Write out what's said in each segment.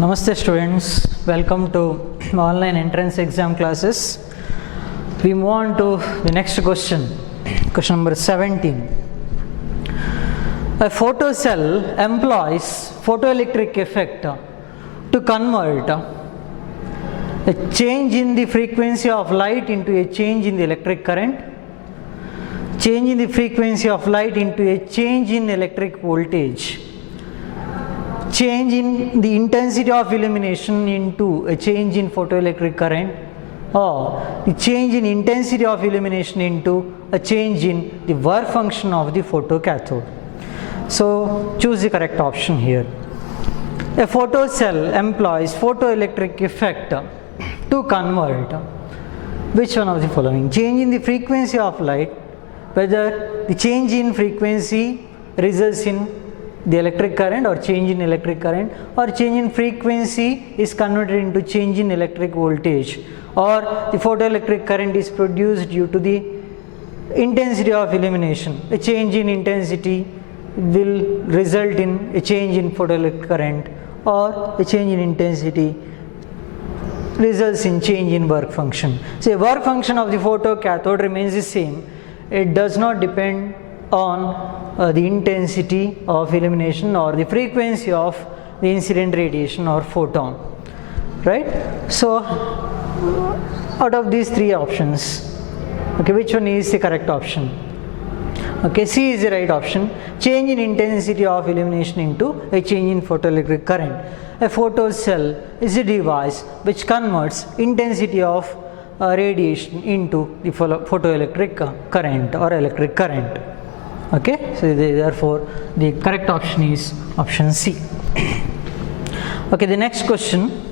Namaste students, welcome to online entrance exam classes. We move on to the next question number 17. A photocell employs photoelectric effect to convert a change in the frequency of light into a change in the electric current, change in the frequency of light into a change in electric voltage, change in the intensity of illumination into a change in photoelectric current, or the change in intensity of illumination into a change in the work function of the photocathode. So choose the correct option here. A photocell employs photoelectric effect to convert which one of the following? Change in the frequency of light, whether the change in frequency results in the electric current or change in electric current, or change in frequency is converted into change in electric voltage, or the photoelectric current is produced due to the intensity of illumination. A change in intensity will result in a change in photoelectric current, or a change in intensity results in change in work function. So work function of the photocathode remains the same. It does not depend on the intensity of illumination or the frequency of the incident radiation or photon, right? So out of these three options, okay, which one is the correct option? Okay, C is the right option. Change in intensity of illumination into a change in photoelectric current. A photocell is a device which converts intensity of radiation into the photoelectric current or electric current. Okay, so therefore the correct option is option C. Okay, the next question.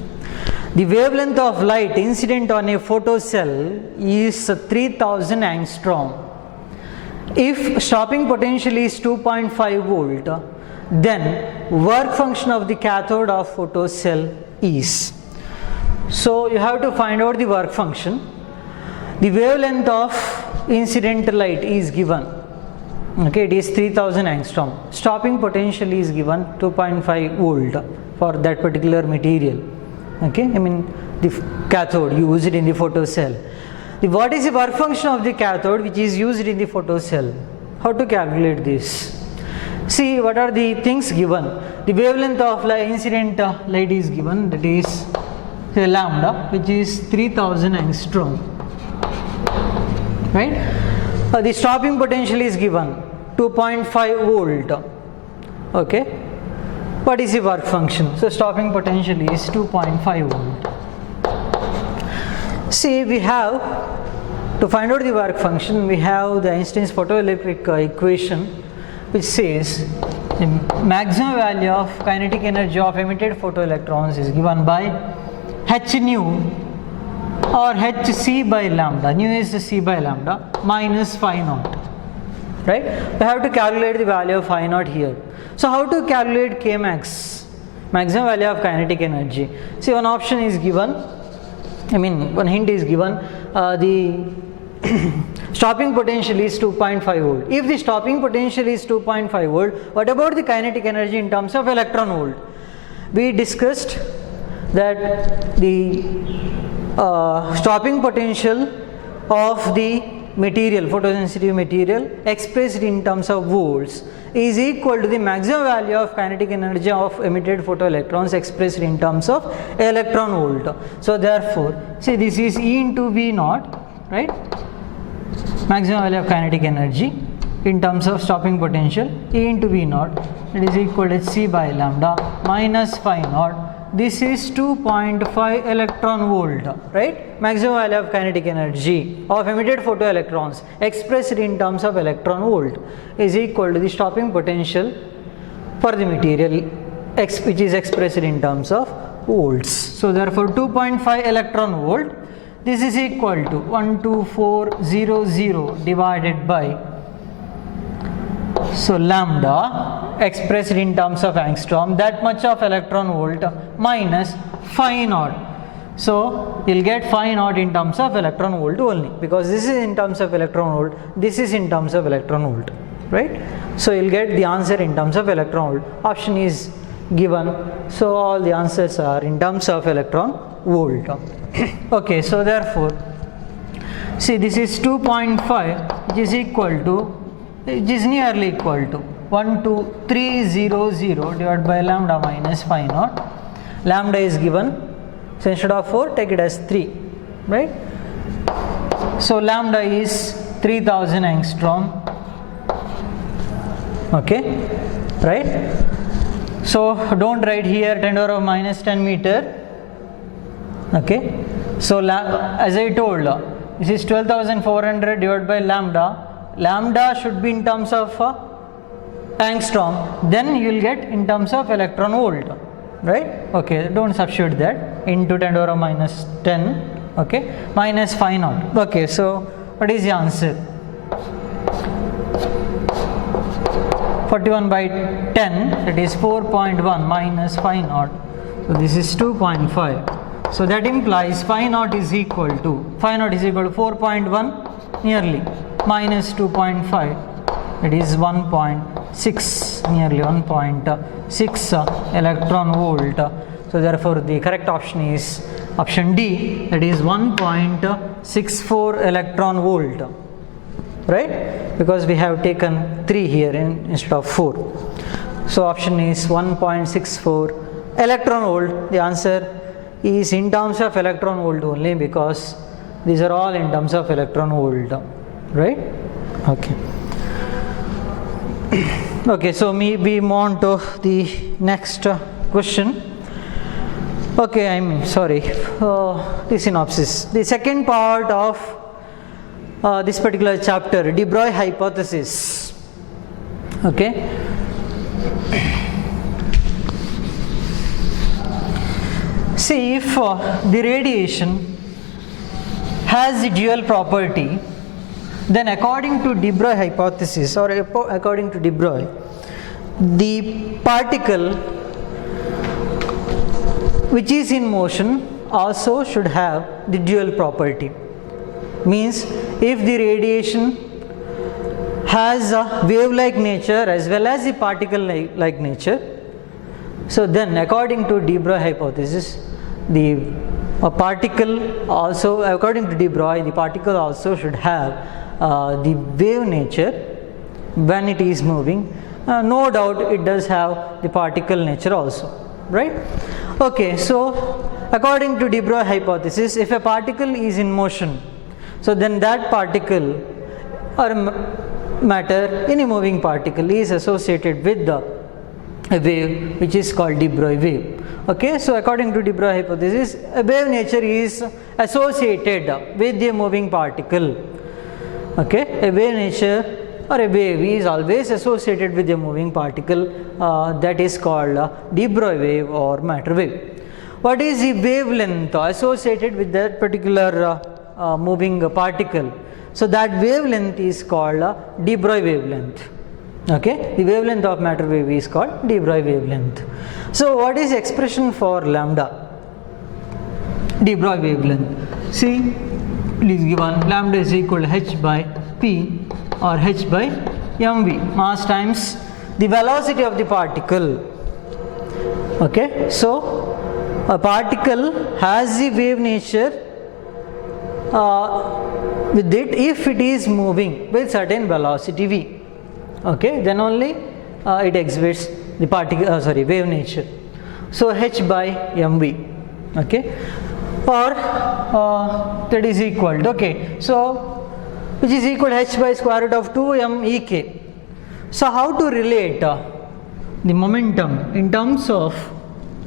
The wavelength of light incident on a photocell is 3000 angstrom. If stopping potential is 2.5 volt, then work function of the cathode of photocell is. So you have to find out the work function. The wavelength of incident light is given. Okay, it is 3000 angstrom. Stopping potential is given 2.5 volt for that particular material. Okay, I mean the cathode used in the photocell. What is the work function of the cathode which is used in the photocell? How to calculate this? See, what are the things given? The wavelength of incident light is given, that is lambda, which is 3000 angstrom, right? The stopping potential is given 2.5 volt. Okay, what is the work function? So stopping potential is 2.5 volt. See, we have to find out the work function, we have the Einstein's photoelectric equation, which says the maximum value of kinetic energy of emitted photoelectrons is given by h nu or hc by lambda. Nu is the c by lambda minus phi naught, right? We have to calculate the value of phi naught here. So how to calculate Kmax, maximum value of kinetic energy? See, one option is given, one hint is given, the stopping potential is 2.5 volt. If the stopping potential is 2.5 volt, what about the kinetic energy in terms of electron volt? We discussed that the stopping potential of the material, photosensitive material, expressed in terms of volts, is equal to the maximum value of kinetic energy of emitted photoelectrons expressed in terms of electron volt. So therefore, see, this is E into V naught, right? Maximum value of kinetic energy in terms of stopping potential, E into V naught, it is equal to C by lambda minus phi naught. This is 2.5 electron volt, right? Maximum value of kinetic energy of emitted photoelectrons expressed in terms of electron volt is equal to the stopping potential for the material which is expressed in terms of volts. So therefore 2.5 electron volt, this is equal to 12400 divided by, so lambda expressed in terms of angstrom, that much of electron volt minus phi naught. So you'll get phi naught in terms of electron volt only, because this is in terms of electron volt, this is in terms of electron volt, right? So you'll get the answer in terms of electron volt. Option is given. So all the answers are in terms of electron volt. Okay, so therefore, see, this is 2.5, which is equal to, which is nearly equal to 12300 divided by lambda minus phi naught. Lambda is given, so instead of 4, take it as 3, right? So lambda is 3000 angstrom. Okay, right? So don't write here 10 to the power minus 10 meter. Okay, so as I told, this is 12,400 divided by lambda. Lambda should be in terms of angstrom, then you will get in terms of electron volt, right? Okay, don't substitute that into 10 to the power minus 10, okay, minus phi naught. Okay, so what is the answer? 41 by 10, that is 4.1 minus phi naught. So this is 2.5. So that implies phi naught is equal to 4.1 nearly minus 2.5, it is 1.6, nearly 1.6 electron volt. So therefore the correct option is option D, that is 1.64 electron volt, right? Because we have taken 3 here instead of 4. So option is 1.64 electron volt. The answer is in terms of electron volt only, because these are all in terms of electron volt, right? Okay. Okay, so we move on to the next question. Okay, I'm sorry, the synopsis. The second part of this particular chapter, de Broglie hypothesis. Okay. See, if the radiation has the dual property, then according to de Broglie hypothesis, or according to de Broglie, the particle which is in motion also should have the dual property. Means if the radiation has a wave-like nature as well as the particle-like nature, so then according to de Broglie hypothesis, the particle also, according to de Broglie, the particle also should have the wave nature when it is moving. No doubt it does have the particle nature also, right? Okay, so according to de Broglie hypothesis, if a particle is in motion, so then that particle or matter, any moving particle, is associated with a wave which is called de Broglie wave. Okay, so according to de Broglie hypothesis, a wave nature is associated with the moving particle. Okay, a wave nature or a wave is always associated with a moving particle, that is called de Broglie wave or matter wave. What is the wavelength associated with that particular moving particle? So that wavelength is called de Broglie wavelength. Okay, the wavelength of matter wave is called de Broglie wavelength. So what is expression for lambda? De Broglie wavelength. See, it is given lambda is equal to h by p or h by mv, mass times the velocity of the particle. Okay, so a particle has the wave nature with it if it is moving with certain velocity v. Okay, then only it exhibits the wave nature. So h by mv. Okay, or that is equal to, okay, so which is equal to h by square root of 2m ek. So how to relate the momentum in terms of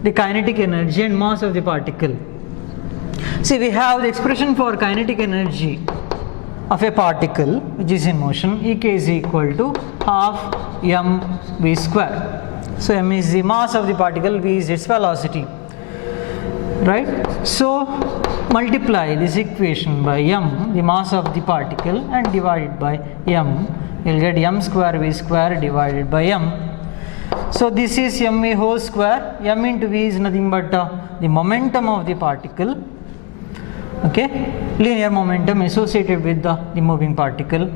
the kinetic energy and mass of the particle? See, we have the expression for kinetic energy of a particle which is in motion. Ek is equal to half m v square. So m is the mass of the particle, v is its velocity, right? So multiply this equation by m, the mass of the particle, and divide it by m. You will get m square v square divided by m. So this is mv whole square. M into v is nothing but the momentum of the particle. Okay, linear momentum associated with the moving particle.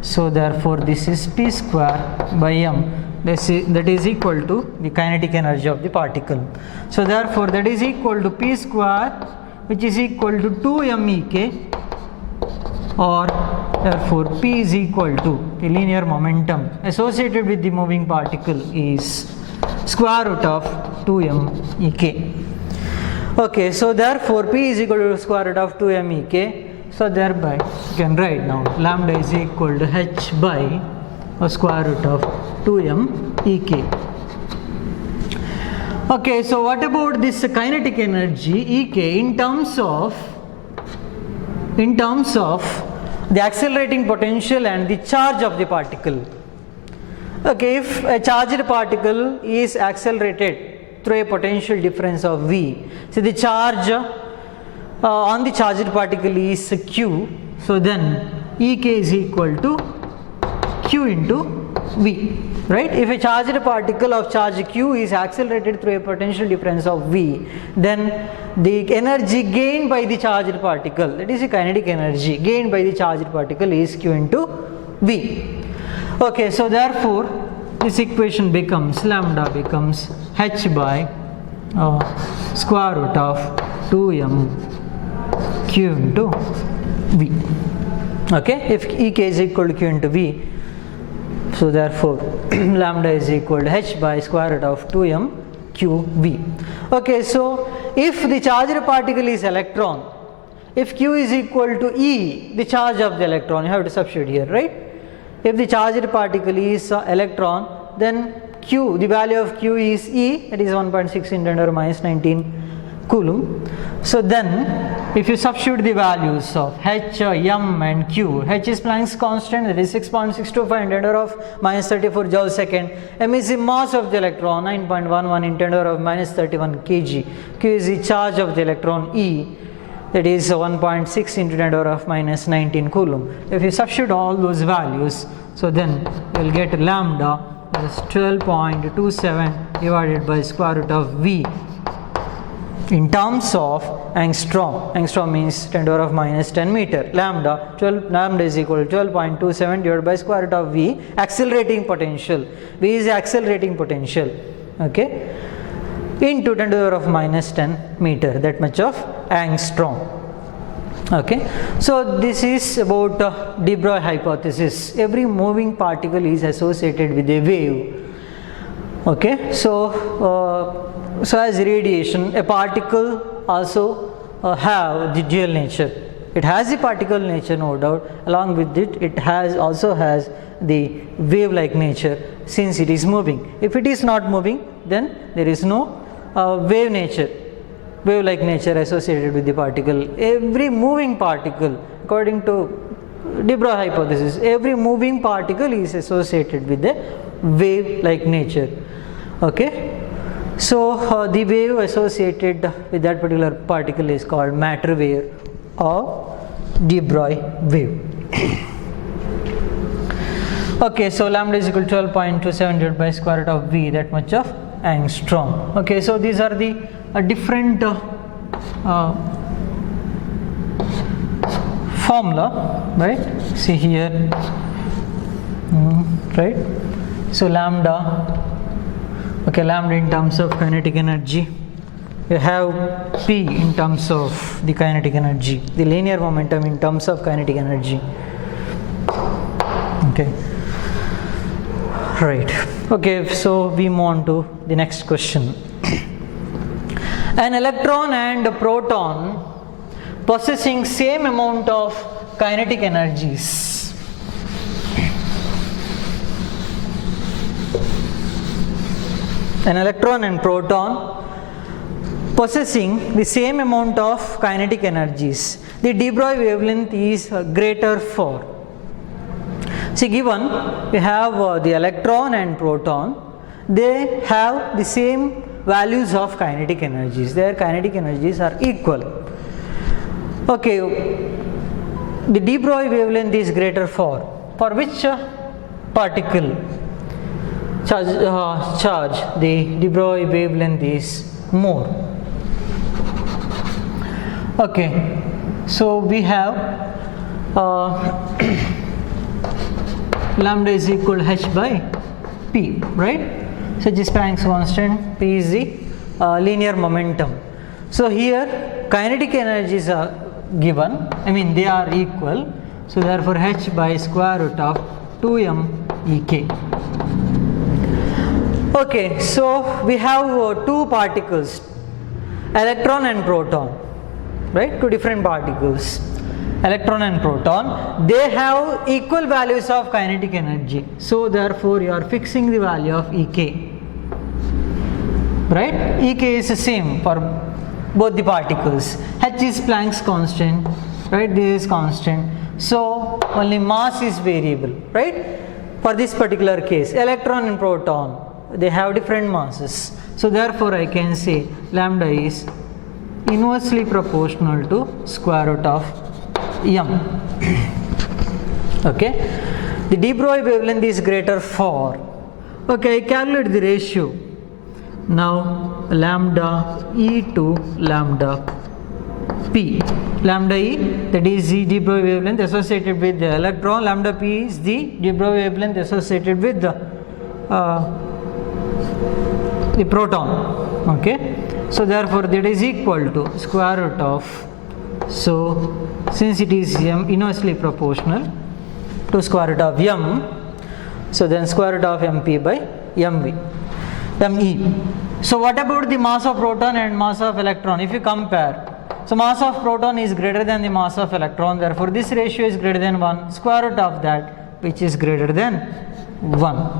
So therefore this is p square by m. that is equal to the kinetic energy of the particle. So therefore that is equal to p square, which is equal to 2 MEK, or therefore P is equal to the linear momentum associated with the moving particle is square root of 2 MEK. Okay, so therefore P is equal to square root of 2 MEK. So thereby you can write now lambda is equal to h by a square root of 2 MEK. Okay, so what about this kinetic energy Ek in terms of the accelerating potential and the charge of the particle? Okay, if a charged particle is accelerated through a potential difference of V, so the charge on the charged particle is Q, so then Ek is equal to Q into V, right? If a charged particle of charge Q is accelerated through a potential difference of V, then the energy gained by the charged particle, that is the kinetic energy gained by the charged particle, is Q into V. Okay, so therefore this equation becomes lambda becomes h by square root of 2 Q into V. Okay, if Ek is equal to Q into V, so therefore lambda is equal to h by square root of 2 QV. Okay, so if the charged particle is electron, if Q is equal to E, the charge of the electron, you have to substitute here, right? If the charged particle is electron, then Q, the value of Q is E, that is 1.6 × 10⁻⁹ Coulomb. So then if you substitute the values of H, M and Q, H is Planck's constant, that is 6.625 × 10⁻34 joule second. M is the mass of the electron, 9.11 × 10⁻31 kg. Q is the charge of the electron, E, that is 1.6 × 10⁻⁹ Coulomb. If you substitute all those values, so then you will get lambda as 12.27 divided by square root of V in terms of angstrom. Angstrom means 10⁻⁻10 meter. Lambda is equal to 12.27 divided by square root of V, accelerating potential. V is the accelerating potential, okay, into 10⁻⁻10 meter, that much of angstrom. Okay, so this is about de Broglie hypothesis. Every moving particle is associated with a wave. Okay, so as radiation, a particle also have the dual nature. It has the particle nature, no doubt. Along with it also has the wave-like nature, since it is moving. If it is not moving, then there is no wave nature, wave-like nature associated with the particle. Every moving particle, according to de Broglie hypothesis, every moving particle is associated with a wave-like nature. Okay. So the wave associated with that particular particle is called matter wave or de Broglie wave. Okay, so lambda is equal to 12.27 divided by square root of V, that much of angstrom. Okay, so these are the different formula, right? See here, right? So lambda. Okay, lambda in terms of kinetic energy, you have P in terms of the kinetic energy, the linear momentum in terms of kinetic energy. Okay, right. Okay, so we move on to the next question. An electron and a proton possessing same amount of kinetic energies an electron and proton possessing the same amount of kinetic energies, the de Broglie wavelength is greater for. See, given we have the electron and proton, they have the same values of kinetic energies, their kinetic energies are equal. Okay, the de Broglie wavelength is greater for which particle? Charge, the de Broglie wavelength is more. Okay, so we have lambda is equal to h by p, right? So H is Planck's constant, p is the linear momentum. So here kinetic energies are given, they are equal. So therefore H by square root of 2m Ek. Okay, so we have two particles, electron and proton, right? Two different particles, electron and proton. They have equal values of kinetic energy. So therefore you are fixing the value of Ek, right? Ek is the same for both the particles. H is Planck's constant, right? This is constant. So only mass is variable, right? For this particular case, electron and proton, they have different masses. So therefore I can say lambda is inversely proportional to square root of m. Okay. The de Broglie wavelength is greater for, okay, I calculate the ratio. Now lambda E to lambda P. Lambda E, that is the de Broglie wavelength associated with the electron. Lambda P is the de Broglie wavelength associated with the proton. Okay. So therefore that is equal to square root of, so since it is m inversely proportional to square root of m, so then square root of mp by me. So what about the mass of proton and mass of electron? If you compare, so mass of proton is greater than the mass of electron, therefore this ratio is greater than 1, square root of that which is greater than 1,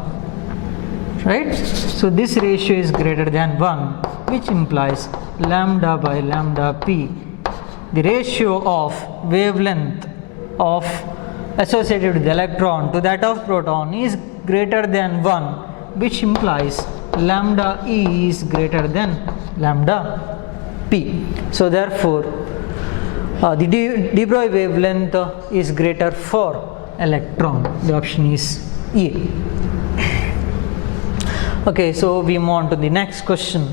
right? So this ratio is greater than 1, which implies lambda by lambda p, the ratio of wavelength of associated with the electron to that of proton is greater than 1, which implies lambda E is greater than lambda P. So therefore the de Broglie wavelength is greater for electron. The option is E. Okay, so we move on to the next question.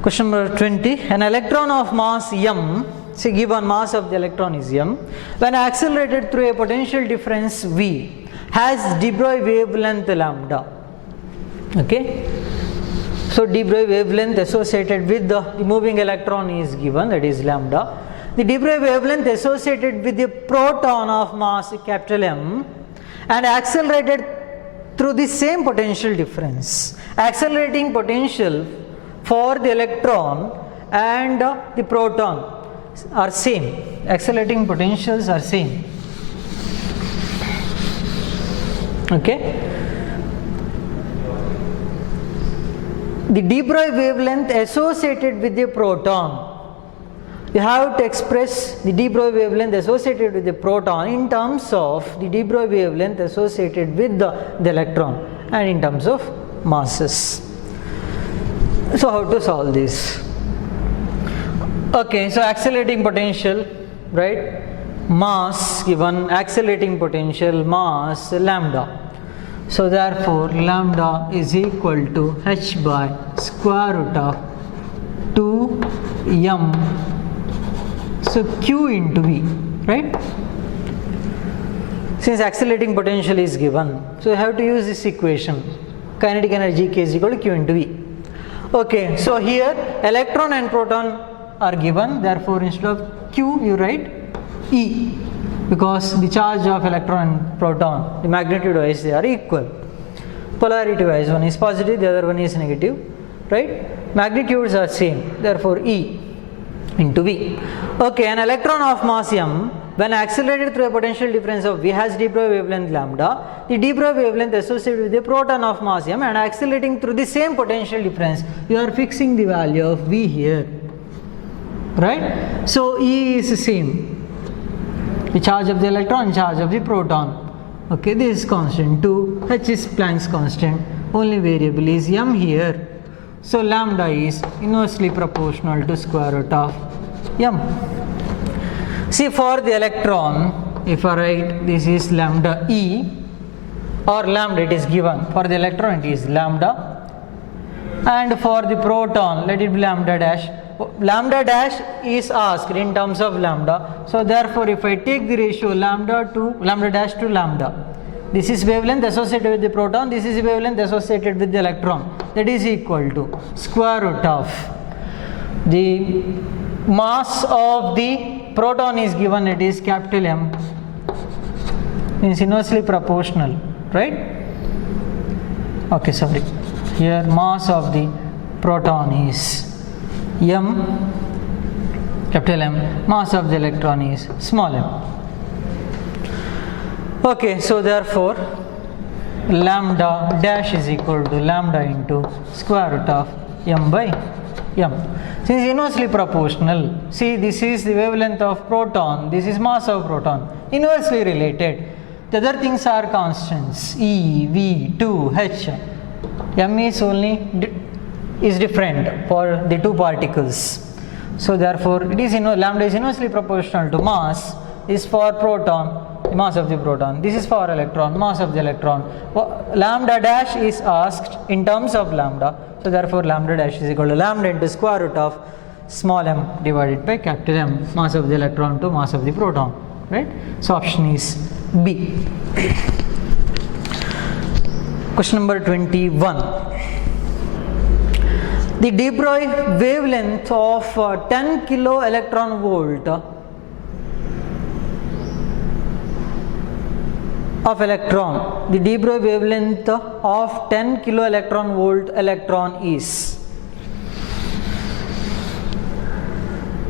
Question number 20. An electron of mass m, say given mass of the electron is m, when accelerated through a potential difference v, has de Broglie wavelength lambda. Okay. So de Broglie wavelength associated with the moving electron is given, that is lambda. The de Broglie wavelength associated with the proton of mass capital M and accelerated through the same potential difference. Accelerating potential for the electron and the proton are same. Accelerating potentials are same. Okay. The de Broglie wavelength associated with the proton, you have to express the de Broglie wavelength associated with the proton in terms of the de Broglie wavelength associated with the electron and in terms of masses. So how to solve this? Okay, so accelerating potential, right? Mass given, accelerating potential, mass lambda. So therefore lambda is equal to h by square root of 2m, so q into v, right? Since accelerating potential is given, so you have to use this equation, kinetic energy K is equal to q into v. Okay, so here electron and proton are given, therefore instead of q you write E, because the charge of electron and proton, the magnitude wise they are equal. Polarity wise one is positive, the other one is negative, right? Magnitudes are same, therefore E into V. Okay, an electron of mass m when accelerated through a potential difference of V has de Broglie wavelength lambda. The de Broglie wavelength associated with a proton of mass m and accelerating through the same potential difference. You are fixing the value of V here, right? So E is the same. The charge of the electron, charge of the proton. Okay, this is constant 2, H is Planck's constant, only variable is m here. So lambda is inversely proportional to square root of m. See, for the electron, if I write this is lambda E or lambda, it is given. For the electron it is lambda, and for the proton let it be lambda dash. Lambda dash is asked in terms of lambda, so therefore if I take the ratio lambda dash to lambda, this is wavelength associated with the proton, this is wavelength associated with the electron. That is equal to square root of the mass of the proton is given, it is capital M, means inversely proportional, right? Okay, sorry. Here mass of the proton is M, capital M, mass of the electron is small m. Okay, so therefore lambda dash is equal to lambda into square root of m by m. Since inversely proportional, see, this is the wavelength of proton, this is mass of proton, inversely related. The other things are constants, E, V, 2, H. M is only is different for the two particles. So therefore it is lambda is inversely proportional to mass is for proton, the mass of the proton. This is for electron, mass of the electron. Lambda dash is asked in terms of lambda. So therefore lambda dash is equal to lambda into square root of small m divided by capital M, mass of the electron to mass of the proton, right? So option is B. Question number 21. The de Broglie wavelength of 10 kilo electron volt of electron, the de Broglie wavelength of 10 kilo electron volt electron is.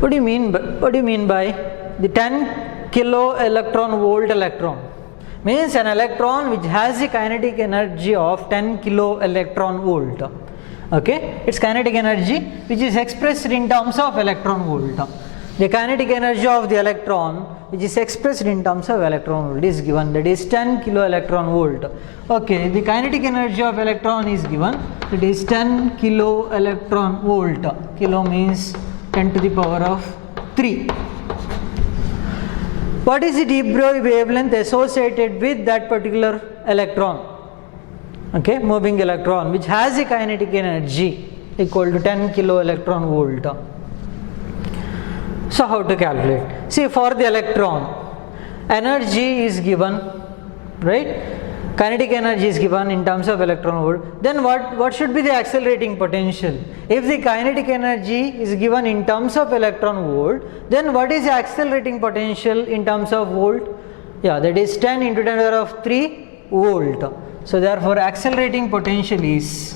What do you mean by the 10 kilo electron volt electron? Means an electron which has the kinetic energy of 10 kilo electron volt. Okay, its kinetic energy which is expressed in terms of electron volt. The kinetic energy of the electron which is expressed in terms of electron volt is given, that is 10 kilo electron volt. Okay, the kinetic energy of electron is given, that is 10 kilo electron volt. Kilo means 10 to the power of 3. What is the de Broglie wavelength associated with that particular electron? Okay, moving electron which has a kinetic energy equal to 10 kilo electron volt. So how to calculate? See, for the electron, energy is given, right? Kinetic energy is given in terms of electron volt. Then what should be the accelerating potential? If the kinetic energy is given in terms of electron volt, then what is the accelerating potential in terms of volt? Yeah, that is 10 into 10 to the power of 3 volt. So therefore accelerating potential is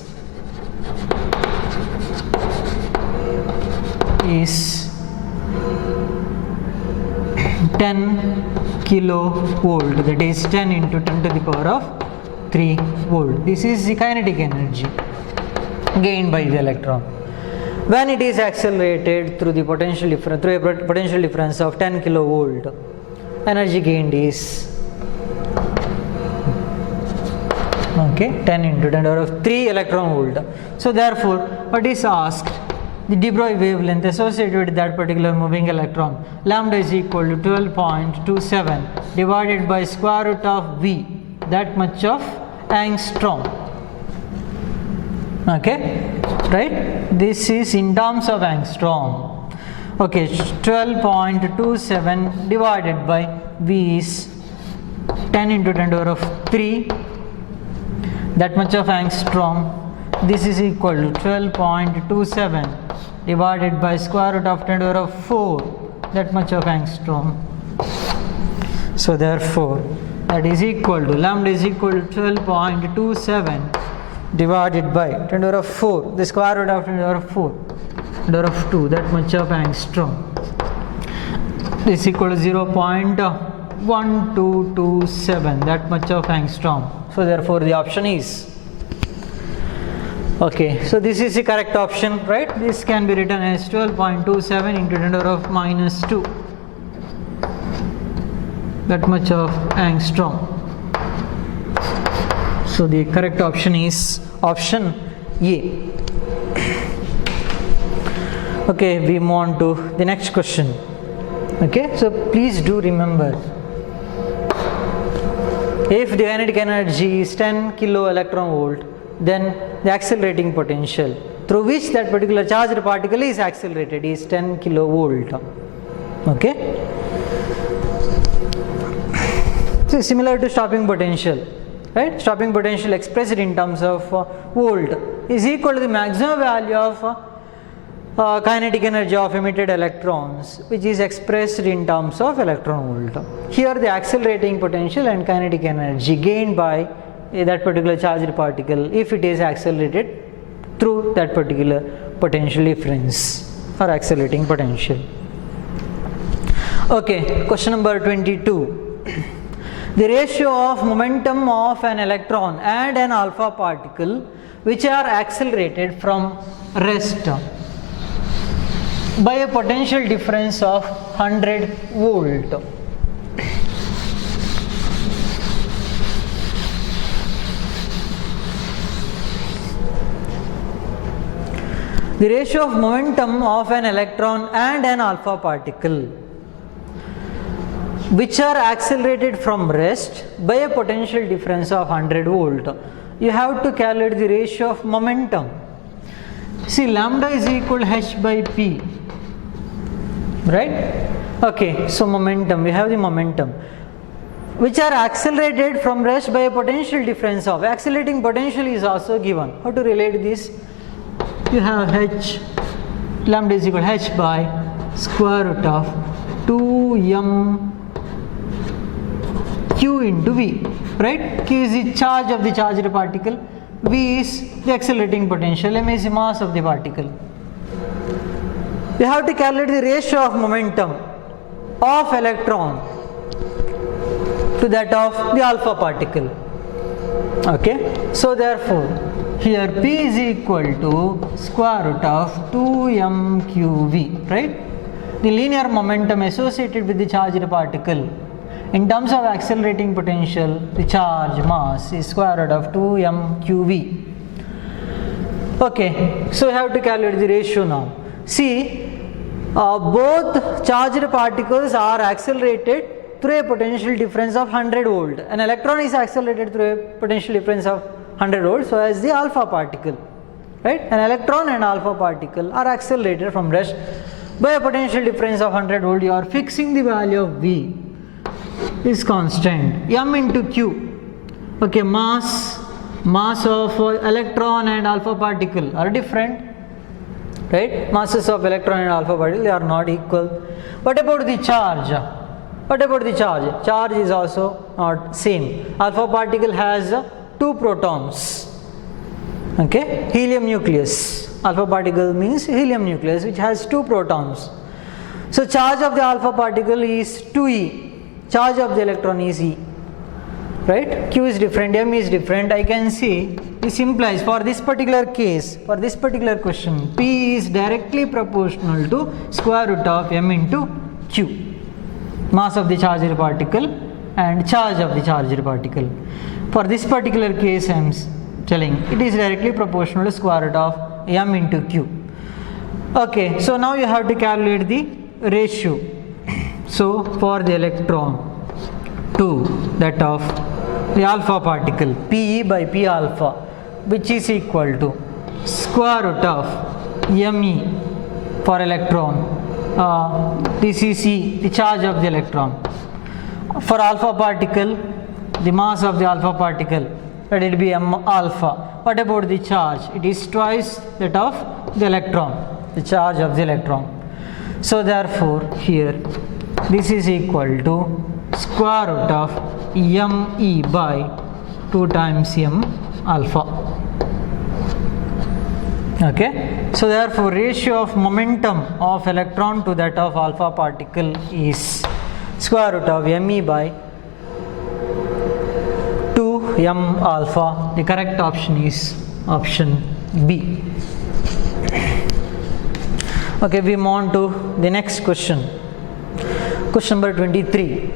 10 kilo volt, that is 10 into 10 to the power of 3 volt. This is the kinetic energy gained by the electron when it is accelerated through the potential difference, through a potential difference of 10 kilovolt. Energy gained is 10 into 10 to the power of 3 electron volt. So therefore what is asked? The de Broglie wavelength associated with that particular moving electron, lambda is equal to 12.27 divided by square root of V, that much of angstrom. Okay, right? This is in terms of angstrom. Okay, 12.27 divided by V is 10 into 10 to the power of 3, that much of angstrom. This is equal to 12.27 divided by square root of 10 to the power of 4, that much of angstrom. So therefore that is equal to lambda is equal to 12.27 divided by 10 to the power of 4, the square root of 10 to the power of 4, 10 to the power of 2, that much of angstrom. This is equal to 0.1227, that much of angstrom. So therefore the option is okay. So this is the correct option, right? This can be written as 12.27 into 10 to the power of minus 2, that much of angstrom. So the correct option is option A. Okay, we move on to the next question. Okay, so please do remember, if the kinetic energy is 10 kilo electron volt, then the accelerating potential through which that particular charged particle is accelerated is 10 kilovolt. Okay, so similar to stopping potential, right? Stopping potential expressed in terms of volt is equal to the maximum value of kinetic energy of emitted electrons, which is expressed in terms of electron volt. Here the accelerating potential and kinetic energy gained by that particular charged particle if it is accelerated through that particular potential difference or accelerating potential. Okay, question number 22. The ratio of momentum of an electron and an alpha particle which are accelerated from rest by a potential difference of 100 volt. The ratio of momentum of an electron and an alpha particle which are accelerated from rest by a potential difference of 100 volt. You have to calculate the ratio of momentum. See, lambda is equal to h by p, right? Okay, so momentum, we have the momentum which are accelerated from rest by a potential difference of, accelerating potential is also given. How to relate this? You have h, lambda is equal to h by square root of 2m q into v, right? Q is the charge of the charged particle, v is the accelerating potential, m is the mass of the particle. We have to calculate the ratio of momentum of electron to that of the alpha particle. Okay, so therefore here p is equal to square root of 2mqv, right? The linear momentum associated with the charged particle in terms of accelerating potential, the charge mass is square root of 2mqv. Okay, so we have to calculate the ratio now. See, both charged particles are accelerated through a potential difference of 100 volt. An electron is accelerated through a potential difference of 100 volt, so as the alpha particle, right? An electron and alpha particle are accelerated from rest by a potential difference of 100 volt. You are fixing the value of v is constant, m into q. Okay, mass of electron and alpha particle are different, right? Masses of electron and alpha particle, they are not equal. What about the charge? What about the charge? Charge is also not same. Alpha particle has 2 protons. Okay, helium nucleus. Alpha particle means helium nucleus which has 2 protons. So charge of the alpha particle is 2e. Charge of the electron is e. Right? Q is different, m is different. I can see this implies for this particular case, for this particular question, P is directly proportional to square root of m into q. Mass of the charged particle and charge of the charged particle. For this particular case I am telling it is directly proportional to square root of m into q. Okay, so now you have to calculate the ratio. So for the electron to that of the alpha particle, Pe by P alpha, which is equal to square root of me for electron. This is E, the charge of the electron. For alpha particle, the mass of the alpha particle, that it will be m alpha. What about the charge? It is twice that of the electron, the charge of the electron. So therefore here this is equal to square root of me by 2 times m alpha. Okay, so therefore ratio of momentum of electron to that of alpha particle is square root of me by 2m alpha. The correct option is option B. Okay, we move on to the next question. Question number 23.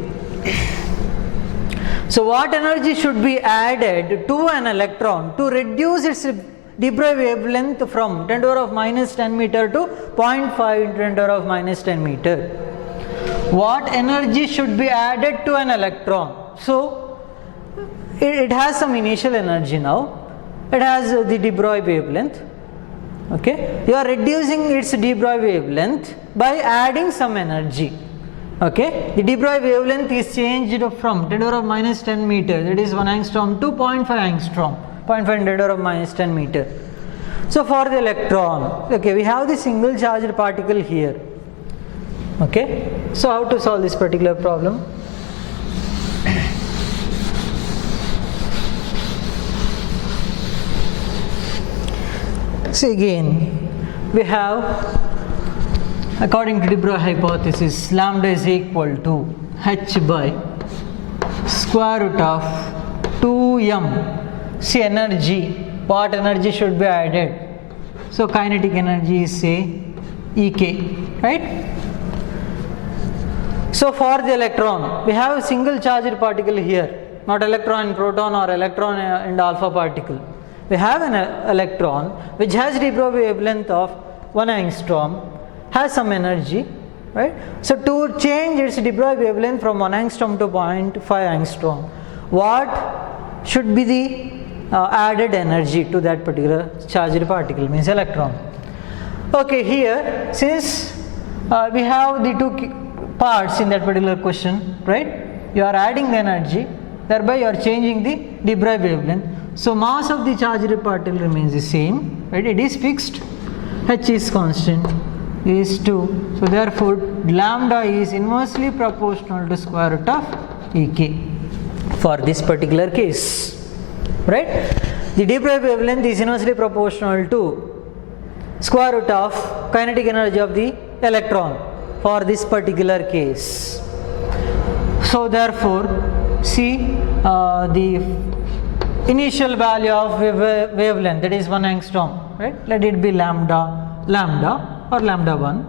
So what energy should be added to an electron to reduce its Debye wavelength from 10 to the power of minus 10 meter to 0.5 into 10 to the power of minus 10 meter? What energy should be added to an electron? So it has some initial energy now. It has the Debye wavelength. Okay, you are reducing its Debye wavelength by adding some energy. Okay, the de Broglie wavelength is changed from 10 to the power of minus 10 meter, that is 1 angstrom, to 0.5 angstrom, 0.5 10 to the power of minus 10 meter. So for the electron, okay, we have the single charged particle here. Okay, so how to solve this particular problem? See, again we have, according to de Broglie hypothesis, lambda is equal to h by square root of 2m. See, energy, what energy should be added? So kinetic energy is, say, Ek, right? So for the electron, we have a single charged particle here, not electron and proton or electron and alpha particle. We have an electron which has de Broglie wavelength of 1 angstrom, has some energy, right? So to change its de Broglie wavelength from 1 angstrom to 0.5 angstrom, what should be the added energy to that particular charged particle, means electron? Okay, here since we have the two parts in that particular question, right? You are adding the energy, thereby you are changing the de Broglie wavelength. So mass of the charged particle remains the same, right? It is fixed, h is constant, is 2. So therefore lambda is inversely proportional to square root of Ek for this particular case, right? The de Broglie wavelength is inversely proportional to square root of kinetic energy of the electron for this particular case. So therefore, see, the initial value of wavelength, that is 1 angstrom, right? Let it be lambda or lambda 1.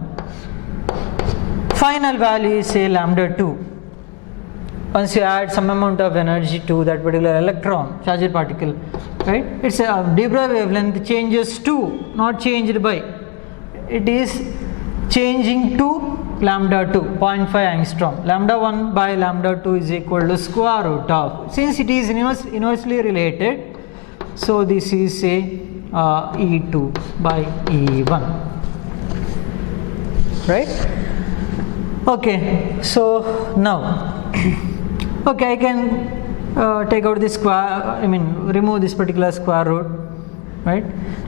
Final value is, say, lambda 2. Once you add some amount of energy to that particular electron, charged particle, right? It's a de Broglie wavelength changes to, not changed by. It is changing to lambda 2, 0.5 angstrom. Lambda 1 by lambda 2 is equal to square root of, since it is inversely related, so this is, say, E2 by E1, right? Okay, so now okay, I can take out this square, remove this particular square root, right?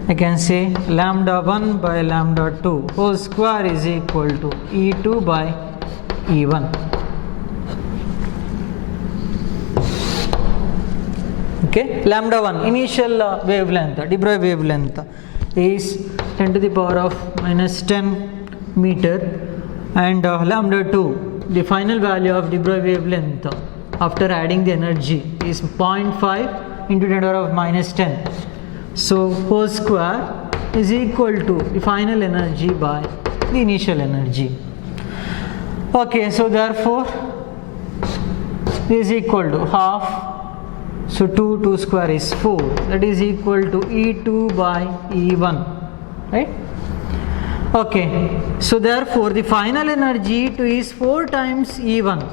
I can say lambda 1 by lambda 2 whole square is equal to E2 by E1. Okay, lambda 1 initial wavelength, de Broglie wavelength is 10 to the power of minus 10 meter, and lambda 2, the final value of de Broglie wavelength after adding the energy is 0.5 into 10 to the power of minus 10. So whole square is equal to the final energy by the initial energy. Okay, so therefore this is equal to half. So 2 square is 4, that is equal to E2 by E1, right? Okay, so therefore the final energy E2 is 4 times E1.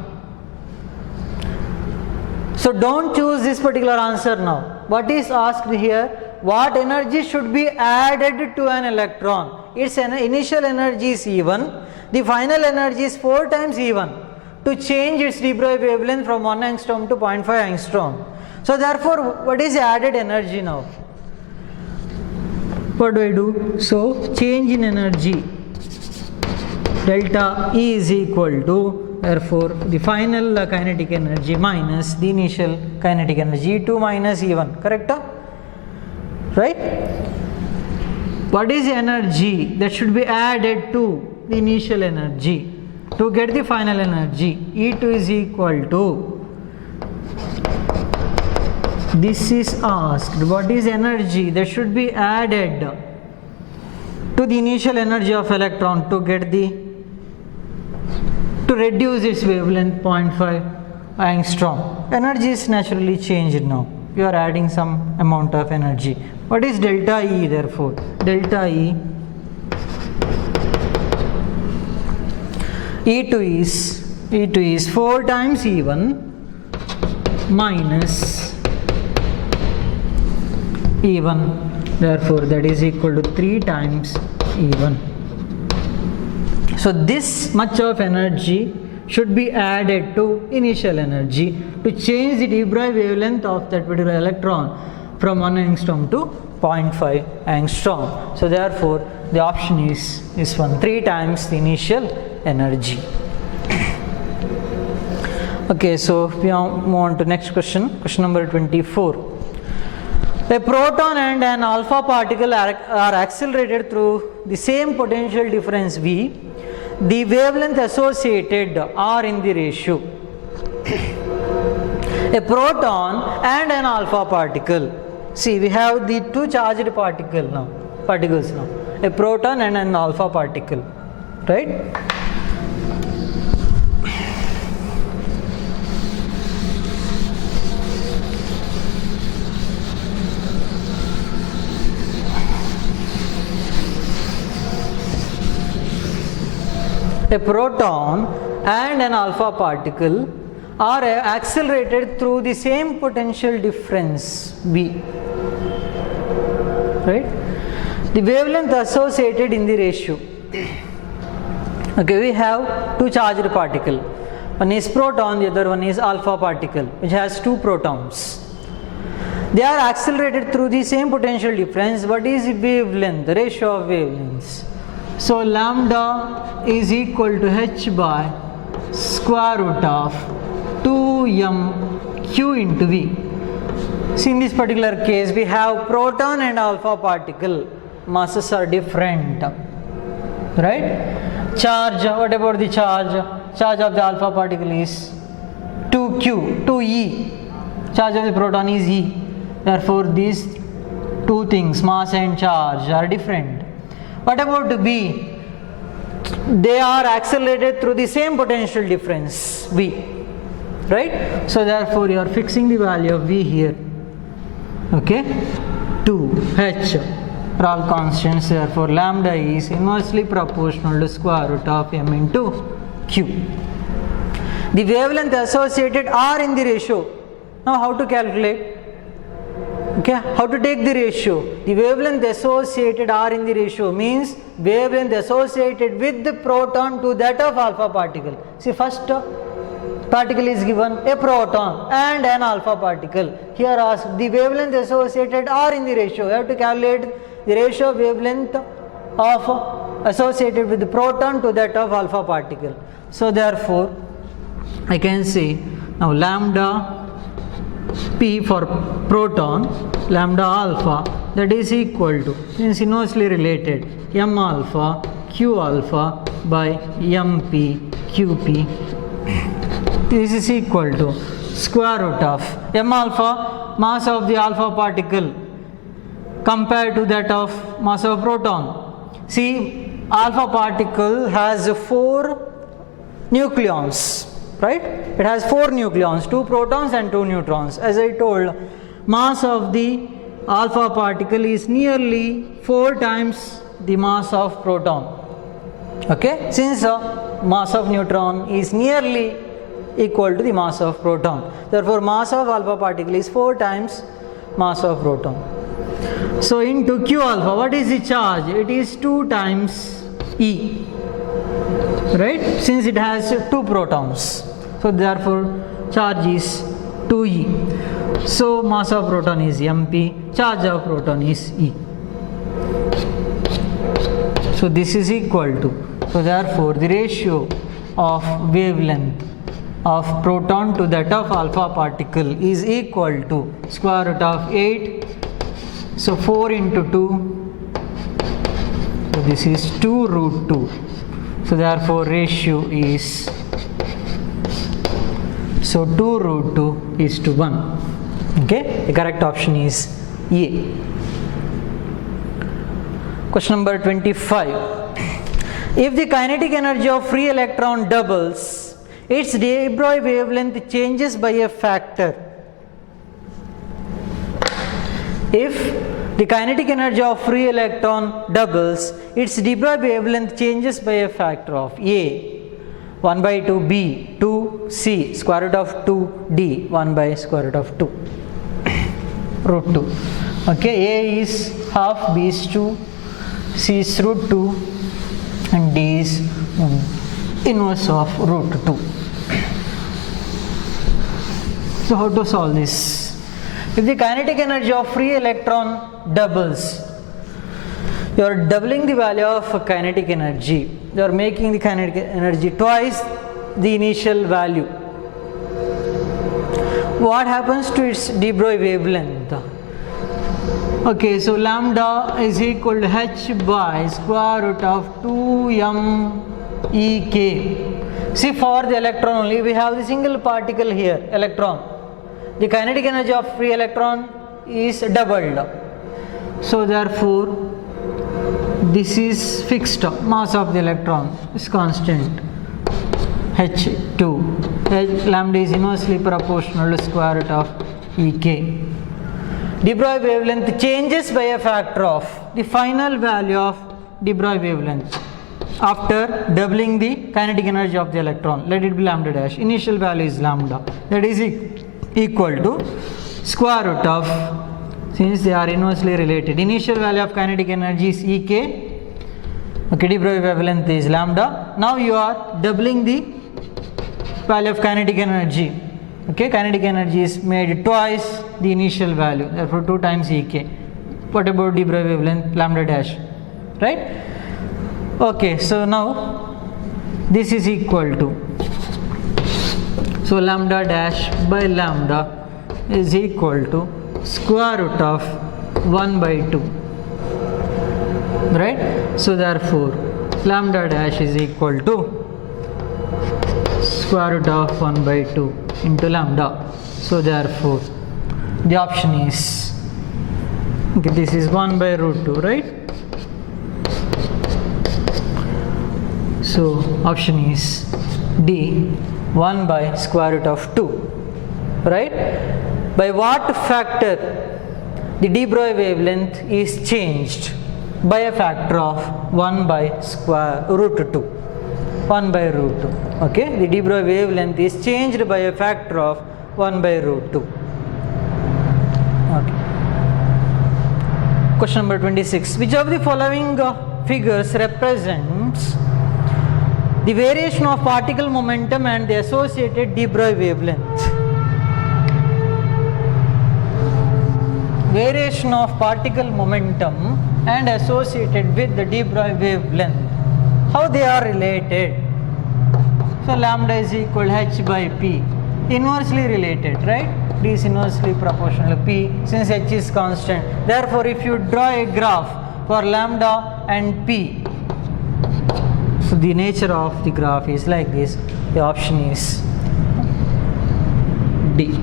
So don't choose this particular answer now. What is asked here? What energy should be added to an electron? Its initial energy is E1, the final energy is 4 times E1 to change its de Broglie wavelength from 1 angstrom to 0.5 angstrom. So therefore, what is the added energy now? What do I do? So change in energy, delta E is equal to, therefore the final kinetic energy minus the initial kinetic energy, E2 minus E1, correct? Right? What is the energy that should be added to the initial energy to get the final energy? E2 is equal to, this is asked, what is energy that should be added to the initial energy of electron to get the, to reduce its wavelength 0.5 angstrom. Energy is naturally changed now. You are adding some amount of energy. What is delta E therefore? Delta E, E2 is 4 times E1 minus E1, therefore that is equal to 3 times E1. So this much of energy should be added to initial energy to change the de Broglie wavelength of that particular electron from 1 angstrom to 0.5 angstrom. So therefore the option is this one, 3 times the initial energy. Okay, so we move on to next question, question number 24. A proton and an alpha particle are accelerated through the same potential difference V. The wavelength associated are in the ratio. A proton and an alpha particle. See, we have the two charged particles now. A proton and an alpha particle, right? A proton and an alpha particle are accelerated through the same potential difference V, right? The wavelength associated in the ratio. Okay, we have two charged particle. One is proton, the other one is alpha particle, which has two protons. They are accelerated through the same potential difference. What is the wavelength, the ratio of wavelengths? So lambda is equal to h by square root of 2m into V. See, in this particular case we have proton and alpha particle, masses are different, right? Charge, what about the charge? Charge of the alpha particle is 2e. Charge of the proton is e. Therefore these two things, mass and charge, are different. What about B? They are accelerated through the same potential difference V, right? So therefore you are fixing the value of V here. Okay, 2h are all constants. Therefore lambda is inversely proportional to square root of m into q. The wavelength associated are in the ratio. Now how to calculate? Okay, how to take the ratio? The wavelength associated are in the ratio means wavelength associated with the proton to that of alpha particle. See, first particle is given a proton and an alpha particle. Here asked the wavelength associated are in the ratio. You have to calculate the ratio of wavelength of associated with the proton to that of alpha particle. So therefore I can say now lambda P for proton, lambda alpha, that is equal to, since inversely related, m alpha q alpha by mp qp. This is equal to square root of m alpha, mass of the alpha particle compared to that of mass of proton. See, alpha particle has 4 nucleons. Right? It has 4 nucleons, 2 protons and 2 neutrons. As I told, mass of the alpha particle is nearly 4 times the mass of proton. Okay? Since mass of neutron is nearly equal to the mass of proton, therefore mass of alpha particle is 4 times mass of proton. So into q alpha, what is the charge? It is 2 times E. Right? Since it has 2 protons. So therefore charge is 2e. So mass of proton is mp, charge of proton is e. So this is equal to, so therefore the ratio of wavelength of proton to that of alpha particle is equal to square root of 8. So 4 into 2, so this is 2 root 2. So therefore ratio is, so 2 root 2 is to 1. Okay, the correct option is A. Question number 25. If the kinetic energy of free electron doubles, its de Broglie wavelength changes by a factor. If the kinetic energy of free electron doubles, its de Broglie wavelength changes by a factor of A 1 by 2, B 2, C square root of 2, D 1 by square root of 2 root 2. Okay, A is half, B is 2, C is root 2 and D is 1. inverse of root 2. So how to solve this? If the kinetic energy of free electron doubles, you are doubling the value of kinetic energy. You are making the kinetic energy twice the initial value. What happens to its de Broglie wavelength? Okay, so lambda is equal to h by square root of 2m ek. See, for the electron only, we have the single particle here, electron. The kinetic energy of free electron is doubled. So therefore, this is fixed. Mass of the electron is constant, h2. Lambda is inversely proportional to square root of ek. De Broglie wavelength changes by a factor of the final value of de Broglie wavelength after doubling the kinetic energy of the electron. Let it be lambda dash. Initial value is lambda. That is equal to square root of, since they are inversely related, initial value of kinetic energy is ek. Okay, de Broglie wavelength is lambda. Now you are doubling the value of kinetic energy. Okay, kinetic energy is made twice the initial value, therefore 2 times ek. What about de Broglie wavelength? Lambda dash, right? Okay, so now this is equal to, so lambda dash by lambda is equal to square root of 1 by 2, right? So therefore lambda dash is equal to square root of 1 by 2 into lambda. So therefore the option is, okay, this is 1 by root 2, right? So option is D, 1 by square root of 2, right? By what factor the de Broglie wavelength is changed? By a factor of 1 by square root 2. 1 by root 2. Okay, the de Broglie wavelength is changed by a factor of 1 by root 2. Okay. Question number 26. Which of the following figures represents the variation of particle momentum and the associated de Broglie wavelength? Variation of particle momentum and associated with the de Broglie wavelength. How they are related? So lambda is equal to h by p. Inversely related, right? D is inversely proportional to p since h is constant. Therefore, if you draw a graph for lambda and p, so the nature of the graph is like this. The option is D.